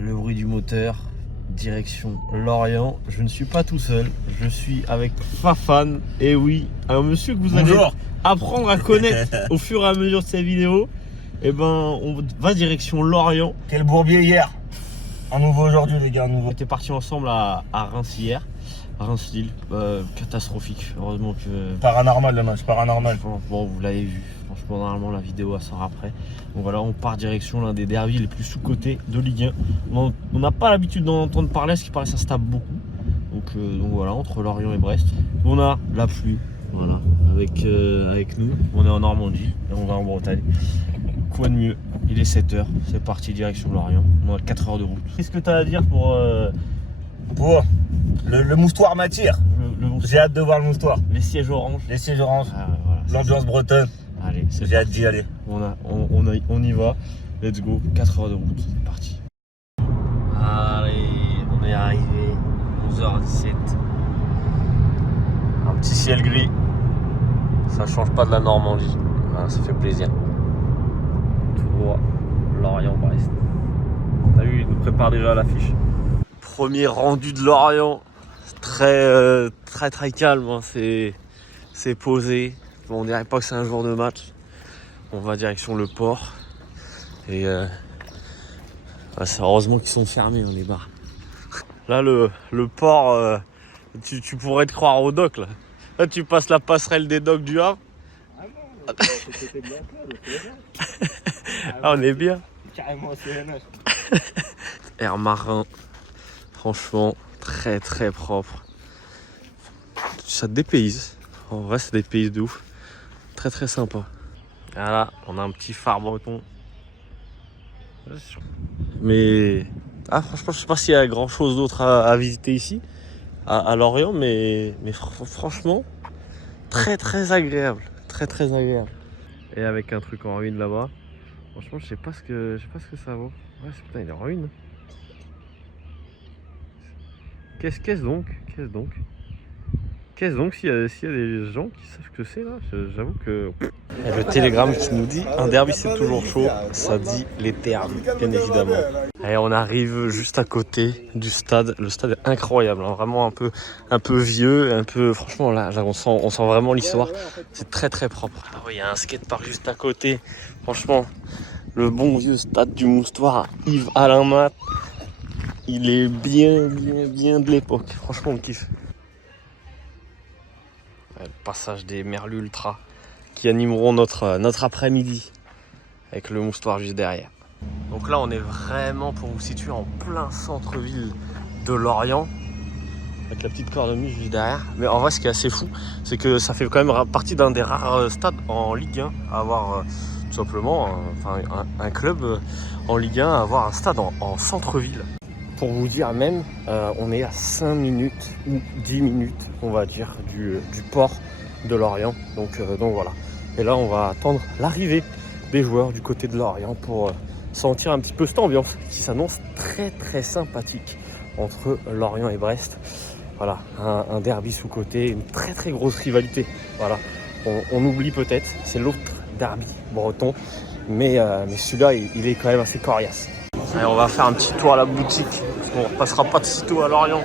le bruit du moteur, direction Lorient. Je ne suis pas tout seul, je suis avec Fafan. Et oui, un monsieur que vous allez apprendre à connaître au fur et à mesure de ces vidéos. Et ben, on va direction Lorient. Quel bourbier hier. Un nouveau aujourd'hui, les gars, un nouveau. On était partis ensemble à Reims hier. Reims-Lille, catastrophique. Heureusement que. Paranormal le match, paranormal. Bon, vous l'avez vu. Franchement, normalement, la vidéo elle sort après. Donc voilà, on part direction l'un des derbies les plus sous-cotés de Ligue 1. On n'a pas l'habitude d'en entendre parler, ce qui paraît ça se tape beaucoup. Donc voilà, entre Lorient et Brest. On a la pluie, voilà, avec nous. On est en Normandie et on va en Bretagne. Quoi de mieux? Il est 7h, c'est parti direction Lorient. On a 4 heures de route. Qu'est-ce que tu as à dire pour le moustoir m'attire. J'ai hâte de voir le moustoir. Les sièges orange. Les sièges orange. Voilà, l'ambiance bretonne. Allez, j'ai hâte d'y aller. On y va. Let's go. 4 heures de route. C'est parti. Allez, on est arrivé. 11h17. Un petit ciel gris. Ça change pas de la Normandie. Voilà, ça fait plaisir. Tout droit. Lorient-Brest. T'as vu, il nous prépare déjà l'affiche. Premier rendu de Lorient. Très calme. Hein. C'est posé. Bon, on dirait pas que c'est un jour de match. On va direction le port. Et c'est heureusement qu'ils sont fermés, hein, les bars. Là, le port, tu pourrais te croire au dock. Là, tu passes la passerelle des docks du Havre. Ah non, c'était bien ça, ah, on est bien. Carrément CNH. Air marin, franchement, très propre. Ça te dépayse. En vrai, c'est des pays de ouf. Très sympa. Voilà, on a un petit phare breton. Mais franchement, je sais pas s'il y a grand chose d'autre à visiter ici, à Lorient, mais franchement, très agréable. Très agréable. Et avec un truc en ruine là-bas. Franchement, je sais pas ce que ça vaut. Ouais, putain, il est en ruine. Qu'est-ce donc s'il y a des gens qui savent ce que c'est là, j'avoue que... Et le télégramme qui nous dit un derby c'est toujours chaud, ça dit les termes, bien évidemment. Et on arrive juste à côté du stade, le stade est incroyable, hein, vraiment un peu vieux, franchement là on sent vraiment l'histoire, c'est très propre. Ah oui, il y a un skatepark juste à côté, franchement, le bon vieux stade du Moustoir, Yves Alain Mat, il est bien de l'époque, franchement on kiffe. Le passage des Merlus Ultra qui animeront notre après-midi avec le Moustoir juste derrière. Donc là on est vraiment, pour vous situer, en plein centre-ville de Lorient avec la petite cornemuse juste derrière. Mais en vrai ce qui est assez fou, c'est que ça fait quand même partie d'un des rares stades en Ligue 1 à avoir tout simplement un club en Ligue 1 à avoir un stade en centre-ville. Pour vous dire même, on est à 5 minutes ou 10 minutes, on va dire, du port de Lorient. Donc voilà. Et là, on va attendre l'arrivée des joueurs du côté de Lorient pour sentir un petit peu cette ambiance qui s'annonce très sympathique entre Lorient et Brest. Voilà, un derby sous-côté, une très grosse rivalité. Voilà, on oublie peut-être, c'est l'autre derby breton, mais celui-là, il est quand même assez coriace. Allez, on va faire un petit tour à la boutique, parce qu'on ne repassera pas de sitôt à Lorient.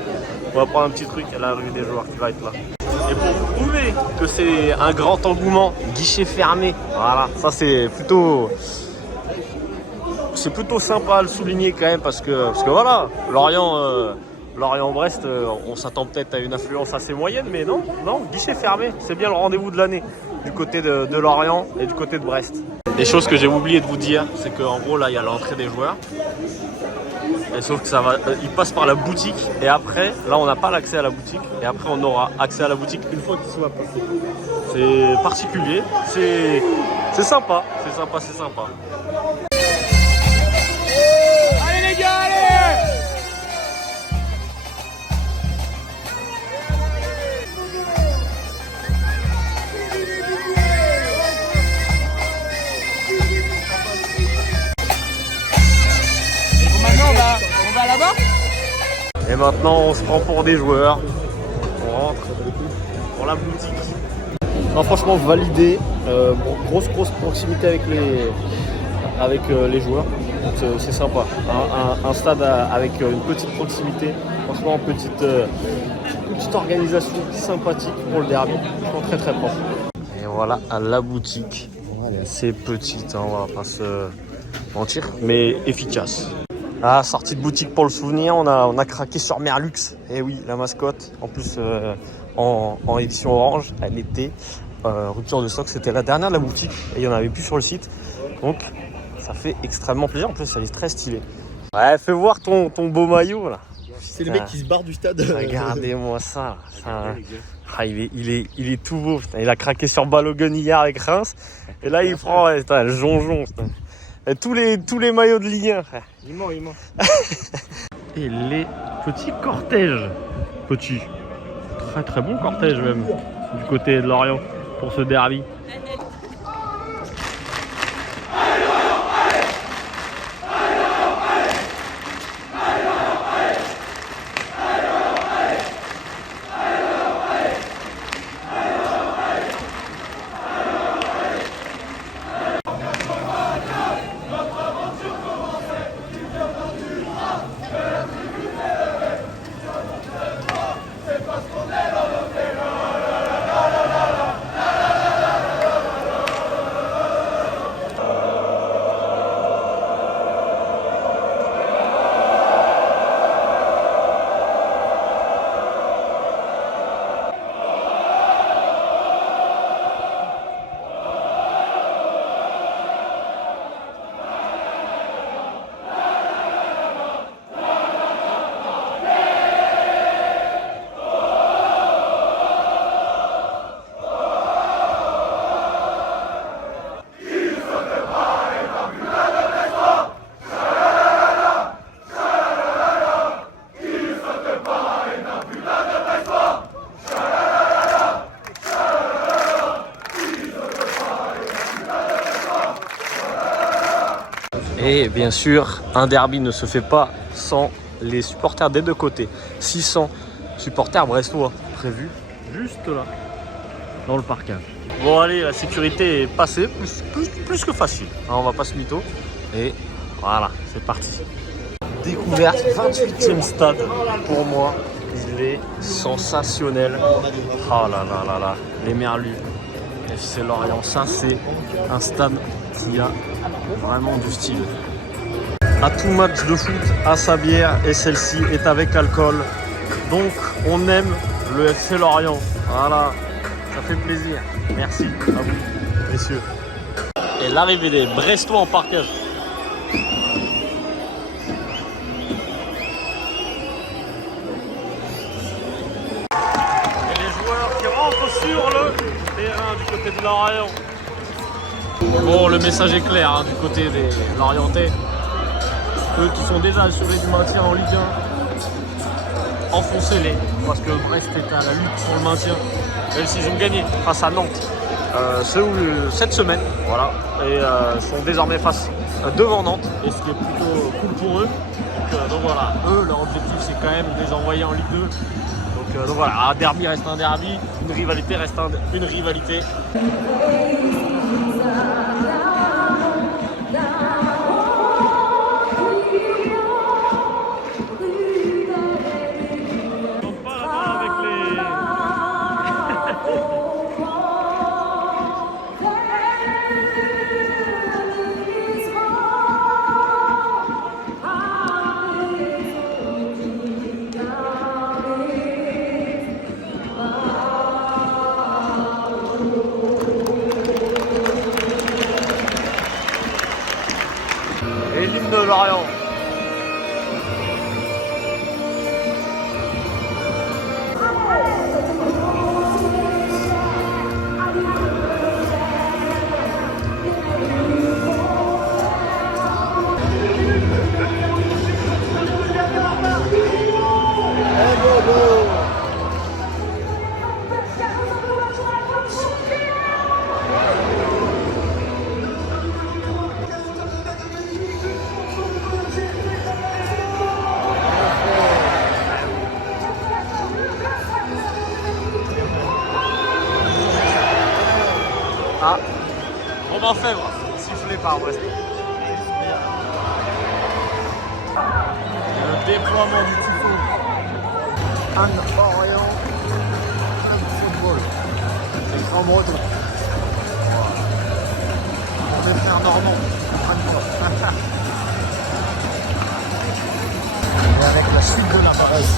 On va prendre un petit truc à l'arrivée des joueurs qui va être là. Et pour vous prouver que c'est un grand engouement, guichet fermé, voilà, ça c'est plutôt sympa à le souligner quand même, parce que voilà, Lorient-Brest, on s'attend peut-être à une affluence assez moyenne, mais non, guichet fermé, c'est bien le rendez-vous de l'année, du côté de Lorient et du côté de Brest. Des choses que j'ai oublié de vous dire, c'est qu'en gros là il y a l'entrée des joueurs. Et sauf que ils passent par la boutique et après, là on n'a pas l'accès à la boutique et après on aura accès à la boutique une fois qu'ils sont passés. C'est particulier, c'est sympa. Allez les gars, allez! On va là-bas. Et maintenant on se prend pour des joueurs. On rentre pour la boutique. Non, franchement validé. Grosse proximité avec les joueurs. Donc c'est sympa. Un stade avec une petite proximité, franchement petite organisation sympathique pour le derby. Franchement très très propre. Et voilà à la boutique. Elle est assez petite, hein, on va pas se mentir, mais efficace. Ah, sortie de boutique pour le souvenir, on a craqué sur Merlux. Et oui, la mascotte, en plus en édition orange, elle était rupture de stock, c'était la dernière de la boutique et il n'y en avait plus sur le site. Donc ça fait extrêmement plaisir, en plus elle est très stylée. Ouais, fais voir ton beau maillot là. C'est le mec qui se barre du stade. Regardez-moi ça. Ah, il est tout beau. Putain. Il a craqué sur Balogun hier avec Reims. Et là, il prend le jonjon. Et tous les maillots de Ligue 1. Frère. Il ment. Et les petits cortèges. Petit. Très très bon cortège même. Du côté de Lorient pour ce derby. Et bien sûr, un derby ne se fait pas sans les supporters des deux côtés. 600 supporters brestois prévus juste là, dans le parking. Bon allez, la sécurité est passée, plus que facile. Hein, on va pas se mytho. Et voilà, c'est parti. Découverte, 28e stade pour moi. Il est sensationnel. Oh là là là là, les Merlus, FC Lorient, ça c'est un stade qui a vraiment du style. À tout match de foot, à sa bière, et celle-ci est avec alcool. Donc on aime le FC Lorient. Voilà, ça fait plaisir. Merci à vous, messieurs. Et l'arrivée des Brestois en parkage. Et les joueurs qui rentrent sur le terrain du côté de Lorient. Bon, le message est clair hein, du côté des Lorientais. Eux qui sont déjà assurés du maintien en Ligue 1, enfoncez-les parce que Brest est à la lutte pour le maintien. Même s'ils ont gagné face à Nantes cette semaine, voilà, et sont désormais devant Nantes, et ce qui est plutôt cool pour eux. Donc voilà, eux leur objectif c'est quand même de les envoyer en Ligue 2. Donc voilà, un derby reste un derby, une rivalité reste une rivalité. Et l'hymne de Lorient. Ah, Romain Fèvre, sifflé par Brest. Déploiement du typhon. Anne Orient, club de football. C'est grand breton. Pour mes frères normands, ils comprennent pas. Et avec la suite de la paresse.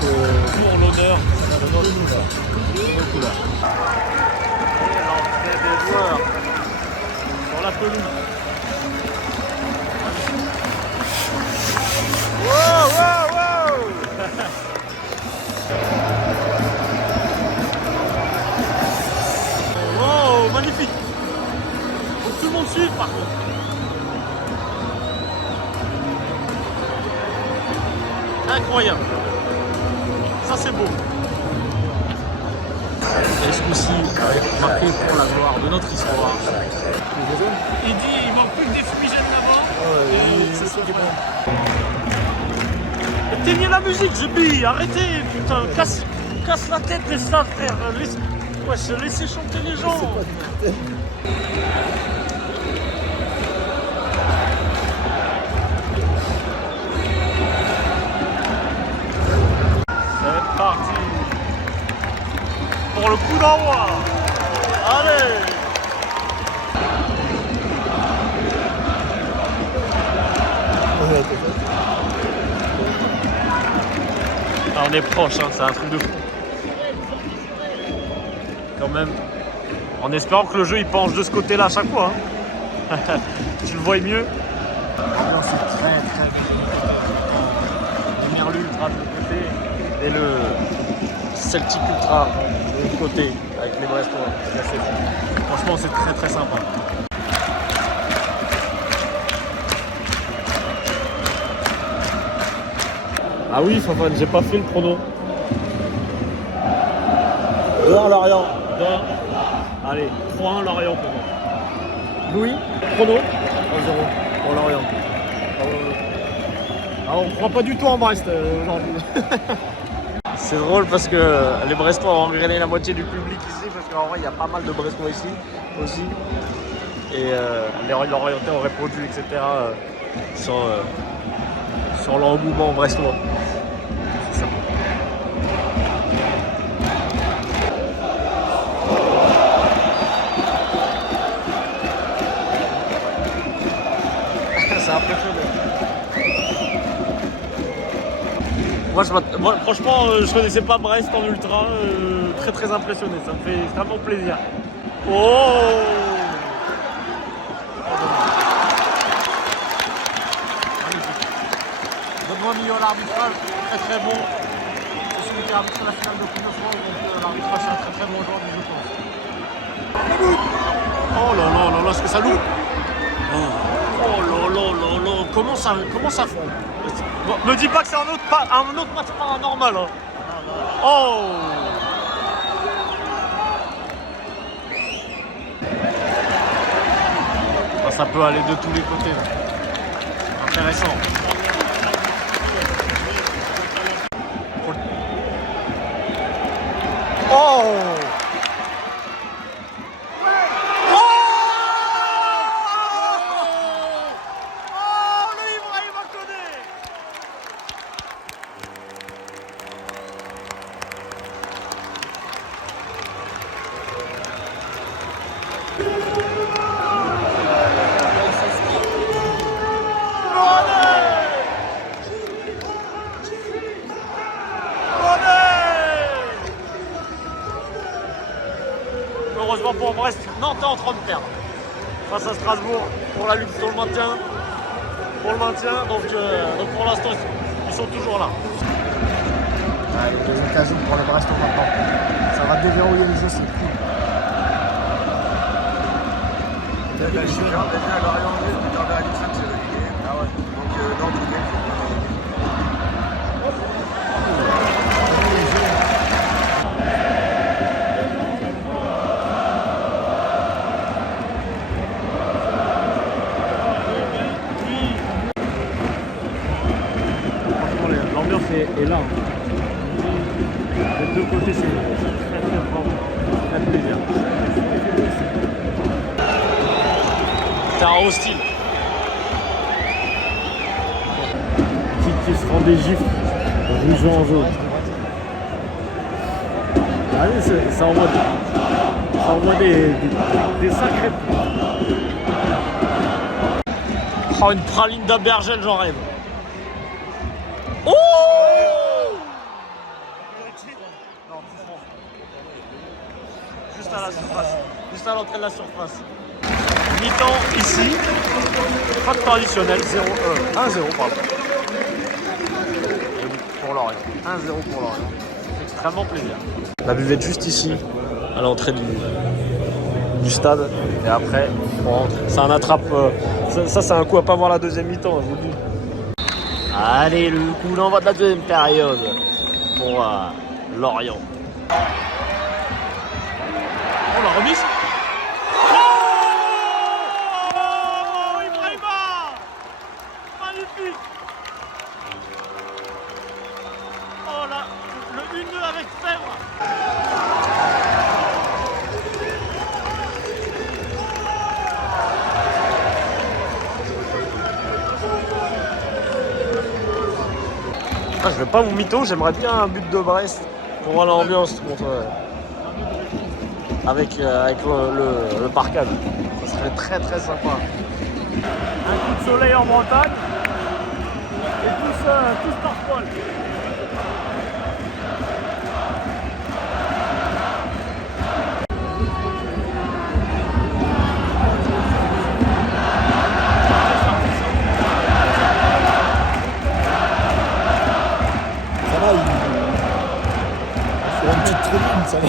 Pour l'honneur. Beaucoup là. Et l'entrée des joueurs sur la pelouse. Wow, wow, wow. Wow, magnifique. Faut que tout le monde suive par contre. Incroyable. Ça c'est beau. Et ce coup-ci, marqué pour la gloire de notre histoire. Il dit il manque plus que des fumigènes là-bas. C'est ça qui est bon. Éteignez la musique, Zebi, arrêtez, putain, casse la tête, laisse ça faire. Laissez chanter les gens. C'est parti pour le coup d'envoi. Allez. Ah, on est proche, hein, c'est un truc de fou. Quand même. En espérant que le jeu il penche de ce côté-là à chaque fois. Hein. Tu le vois mieux. L'ambiance est très très Le Merlu Ultra de l'autre côté et le Celtic Ultra de l'autre côté avec les Brestois. Franchement, c'est très très sympa. Ah oui, Fafan, j'ai pas fait le prono. dehors Lorient. Allez, 3-1 Lorient pour moi. Louis, Prono 1-0 pour Lorient. Ah, on croit pas du tout en Brest aujourd'hui. C'est drôle parce que les Brestois ont engrainé la moitié du public ici parce qu'en vrai il y a pas mal de Brestois ici aussi. Et les Lorientais ont répondu etc. Sur l'engouement brestois. C'est ça. C'est impressionnant. Moi, franchement, je connaissais pas Brest en ultra. Très très impressionné. Ça me fait extrêmement plaisir. Oh! Donne-moi milieu à l'arbitrage, très très bon. C'est celui qui a arbitré la finale de Coupe de France, donc l'arbitrage c'est un très très bon joueur du jeu, je pense. Oh là là là là, est-ce que ça loupe? Oh là là là là, comment ça fait? Bon, me dis pas que c'est un autre match paranormal. Hein. Oh! Ah, ça peut aller de tous les côtés. Là. Intéressant. Oh! Heureusement pour Brest, Nantes est en train de perdre face à Strasbourg pour la lutte sur le maintien. Donc pour l'instant, ils sont toujours là. Allez, des occasions pour le Brest maintenant. Ça va déverrouiller le jeu, c'est cool. Déjà, Lorient, il tardait à l'extrême, c'est régulier. Ah ouais. Donc, dans tout le monde, L'ambiance est là. Des deux côtés, c'est très très fort. Très plaisir. Terrain hostile. Qui se font des gifs. Rouge en jaune. Allez, ça envoie des sacrés. Oh, une praline d'Abergel, j'en rêve. Oh! Juste à la surface. Juste à l'entrée de la surface. Mi-temps ici. Pas de temps additionnel. 1-0, pardon. Pour Lorient. 1-0 pour Lorient. Extrêmement plaisir. La buvette juste ici, à l'entrée du stade. Et après, on rentre. C'est un attrape. Ça, c'est un coup à pas voir la deuxième mi-temps, je vous le dis. Allez, le coup d'envoi de la deuxième période pour Lorient. Oh, la remise. Oh, Ibrahima, magnifique. Oh là, le 1-2 avec Fèvre. Ah, je vais pas vous mytho, j'aimerais bien un but de Brest pour voir l'ambiance contre avec le parcage. Ça serait très très sympa. Un coup de soleil en Bretagne. Et tous par poil. Ça va, sur une petite tribune, ça va.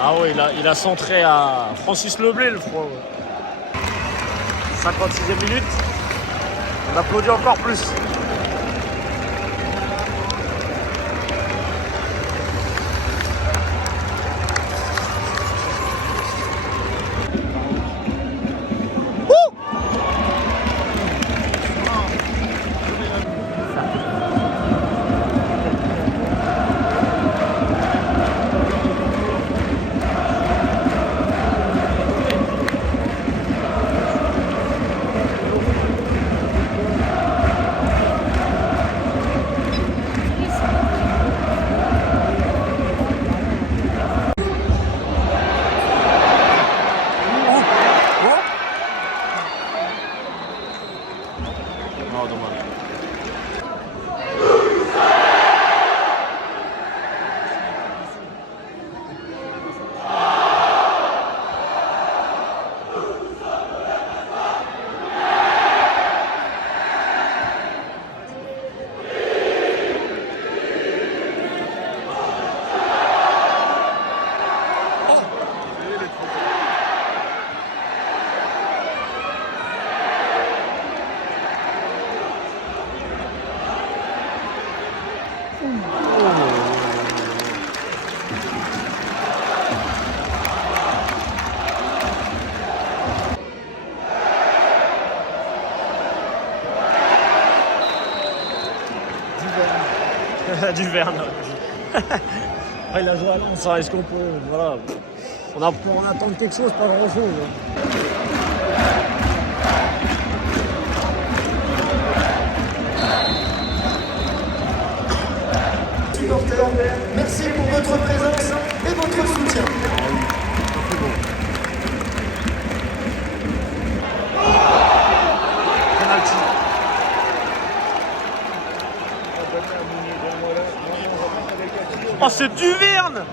Ah ouais, il a centré à Francis Leblé, le froid. 56e minute. On applaudit encore plus. Oh, dommage. Duverne. Après, il a joué à Lens, hein, est-ce qu'on peut. Voilà. On attend quelque chose, pas grand chose. Supporters, merci pour votre présence et votre soutien. Penalty. Oh, c'est Duverne!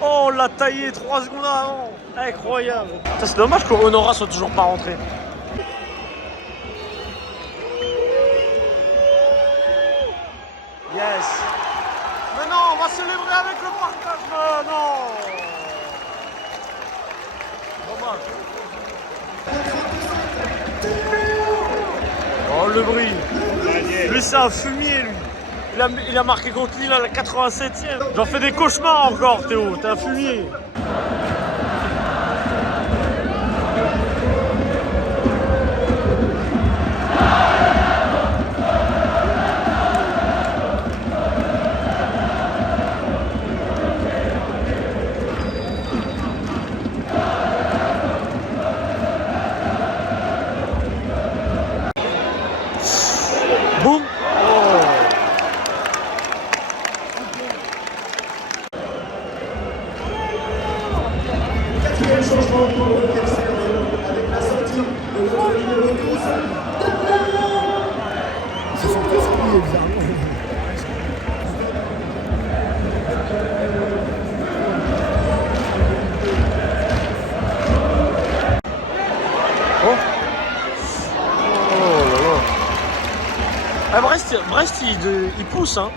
Oh, on l'a taillé 3 secondes avant! Incroyable! Ça, c'est dommage que Honora soit toujours pas rentré. Yes! Mais non, on va célébrer avec le partage! Non! Dommage! Oh, le bruit! Lui, c'est un fumier, lui! Il a marqué contre Lille à la 87e. J'en fais des cauchemars encore, Théo. T'es un fumier. pour le FC Lorient avec la sortie de notre numéro 12. Ils se sont tous pliés, bizarrement. Ah, Brest il pousse, hein.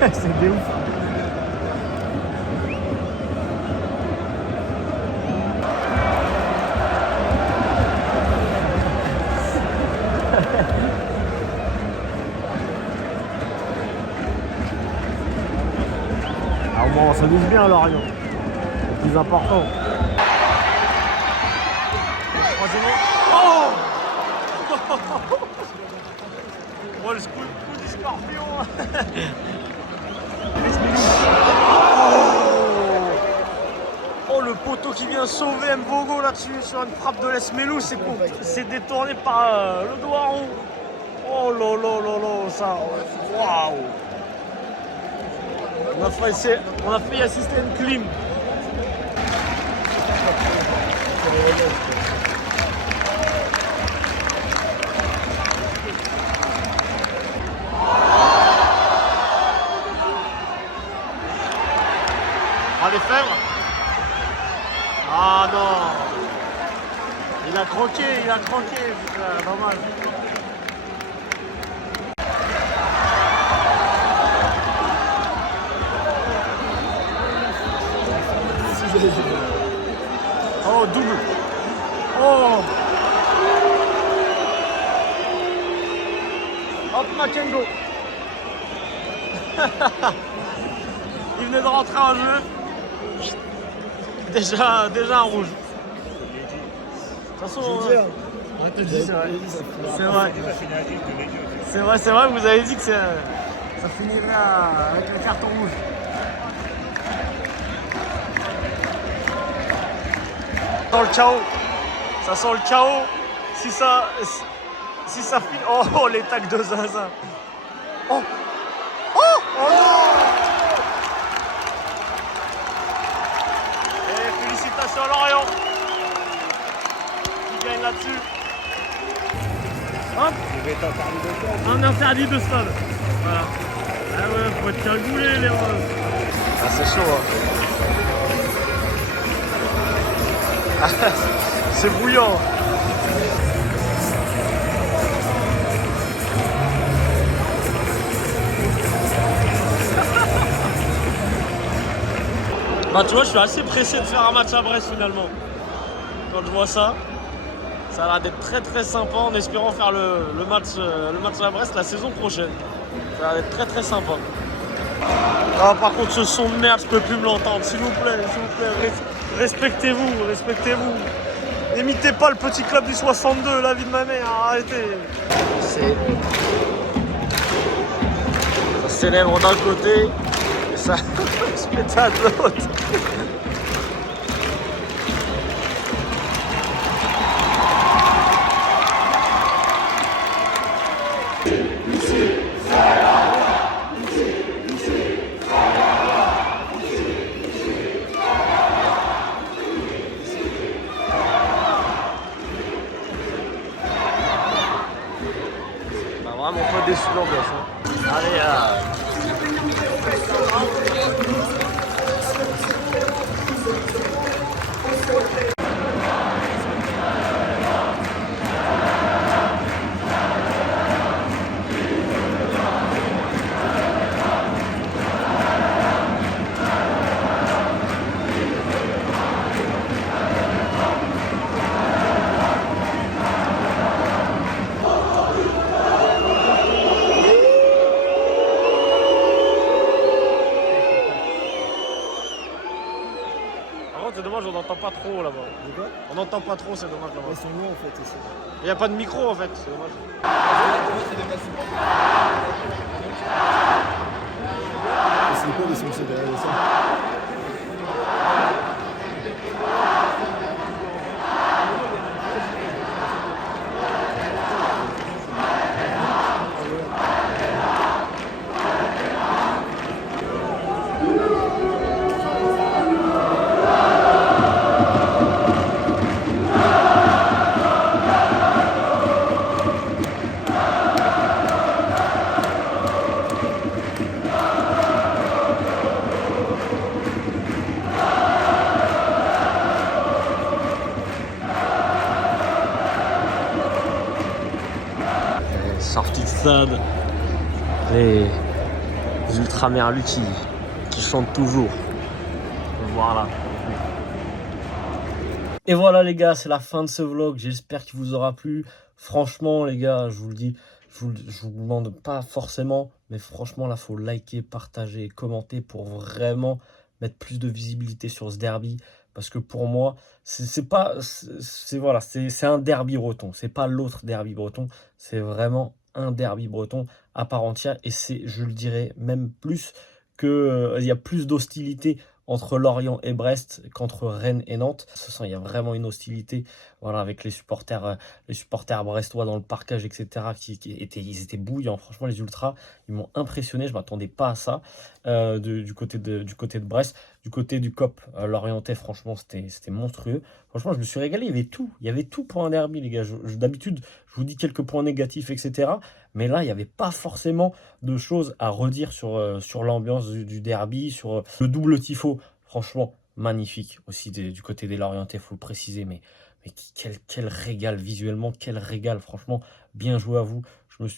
C'est des ouf. Alors bon, on s'amuse bien à Lorient. C'est le plus important. Oh oh le coup du scorpion. Oh le poteau qui vient sauver Mvogo là-dessus sur une frappe de Lesmelou, c'est détourné par le doigt en haut. Oh là là là là, ça, waouh. On a failli assister à une clim. Ah, les fèvres. Ah non. Il a croqué, putain, dommage. Oh, double. Oh. Hop, Makengo. Il venait de rentrer en jeu. Déjà un rouge. De toute façon, on te dit, c'est vrai. C'est vrai, vous avez dit que ça finirait avec le carton rouge. Ça sent le chaos. Ça sent le chaos. Si ça finit. Oh, les tacs de Zaza. Oh. Oh. Oh non. Et félicitations à Lorient. Qui gagne là-dessus. Hop. Un interdit de stade. Voilà. Ah ouais, faut être cagoulé les roses. Ah, c'est chaud, hein. C'est bouillant. Bah tu vois, je suis assez pressé de faire un match à Brest finalement. Quand je vois ça, ça a l'air d'être très très sympa en espérant faire le match à Brest la saison prochaine. Ça a l'air d'être très très sympa. Ah, par contre ce son de merde, je peux plus me l'entendre, s'il vous plaît, respectez-vous. N'imitez pas le petit club du 62, la vie de ma mère, arrêtez. Ça célèbre d'un côté et ça se pétale de l'autre. Vraiment pas déçu de l'ambiance. Hein. Allez, c'est dommage, on n'entend pas trop là-bas. De quoi? On n'entend pas trop, c'est dommage là-bas. Ils sont loin en fait. Il n'y a pas de micro en fait, c'est dommage. C'est quoi les sons derrière ça? stade. Les ultra merlus qui chantent toujours. Voilà. Et voilà les gars, c'est la fin de ce vlog. J'espère qu'il vous aura plu. Franchement les gars, je vous le dis, je vous demande pas forcément, mais franchement là, faut liker, partager, commenter pour vraiment mettre plus de visibilité sur ce derby. Parce que pour moi, c'est un derby breton. C'est pas l'autre derby breton. C'est vraiment un derby breton à part entière. Et c'est, je le dirais, même plus que il y a plus d'hostilité entre Lorient et Brest qu'entre Rennes et Nantes. Il y a vraiment une hostilité, voilà, avec les supporters brestois dans le parkage, etc. Ils étaient bouillants. Franchement, les ultras, ils m'ont impressionné. Je m'attendais pas à ça du côté de Brest. Du côté du COP lorientais, franchement, c'était monstrueux. Franchement, je me suis régalé. Il y avait tout pour un derby, les gars. D'habitude, je vous dis quelques points négatifs, etc. Mais là, il n'y avait pas forcément de choses à redire sur l'ambiance du derby, sur le double tifo. Franchement, magnifique aussi du côté des Lorientais, il faut le préciser. Mais quel régal visuellement, quel régal. Franchement, bien joué à vous.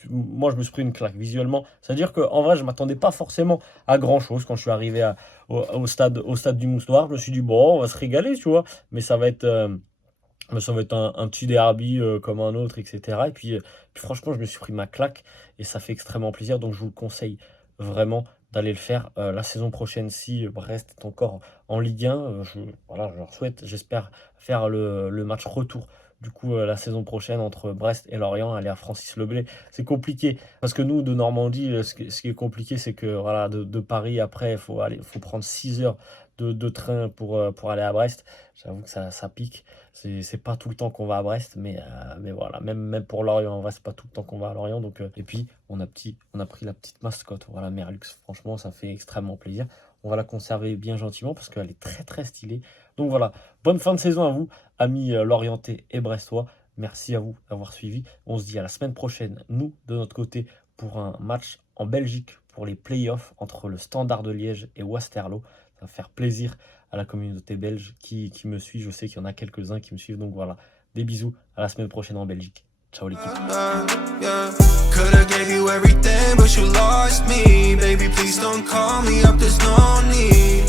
Moi, je me suis pris une claque visuellement. C'est-à-dire qu'en vrai, je ne m'attendais pas forcément à grand-chose quand je suis arrivé au stade du Moustoir. Je me suis dit, bon, on va se régaler, tu vois. Mais ça va être un petit derby comme un autre, etc. Et puis franchement, je me suis pris ma claque et ça fait extrêmement plaisir. Donc, je vous le conseille vraiment d'aller le faire la saison prochaine si Brest est encore en Ligue 1. Je leur souhaite, j'espère, faire le match retour. Du coup, la saison prochaine entre Brest et Lorient, aller à Francis-le-Blé, c'est compliqué. Parce que nous, de Normandie, ce qui est compliqué, c'est que voilà, de Paris, après, il faut prendre 6 heures de train pour aller à Brest. J'avoue que ça pique. C'est pas tout le temps qu'on va à Brest, mais voilà, même pour Lorient, en vrai, c'est pas tout le temps qu'on va à Lorient. Donc, et puis, on a pris la petite mascotte, voilà, Merlux. Franchement, ça fait extrêmement plaisir. On va la conserver bien gentiment parce qu'elle est très très stylée. Donc voilà, bonne fin de saison à vous, amis lorientais et brestois. Merci à vous d'avoir suivi. On se dit à la semaine prochaine, nous, de notre côté, pour un match en Belgique pour les playoffs entre le Standard de Liège et Westerlo. Ça va faire plaisir à la communauté belge qui me suit. Je sais qu'il y en a quelques-uns qui me suivent. Donc voilà, des bisous. À la semaine prochaine en Belgique. Ciao l'équipe. Could've gave you everything, but you lost me. Baby, please don't call me up, there's no need.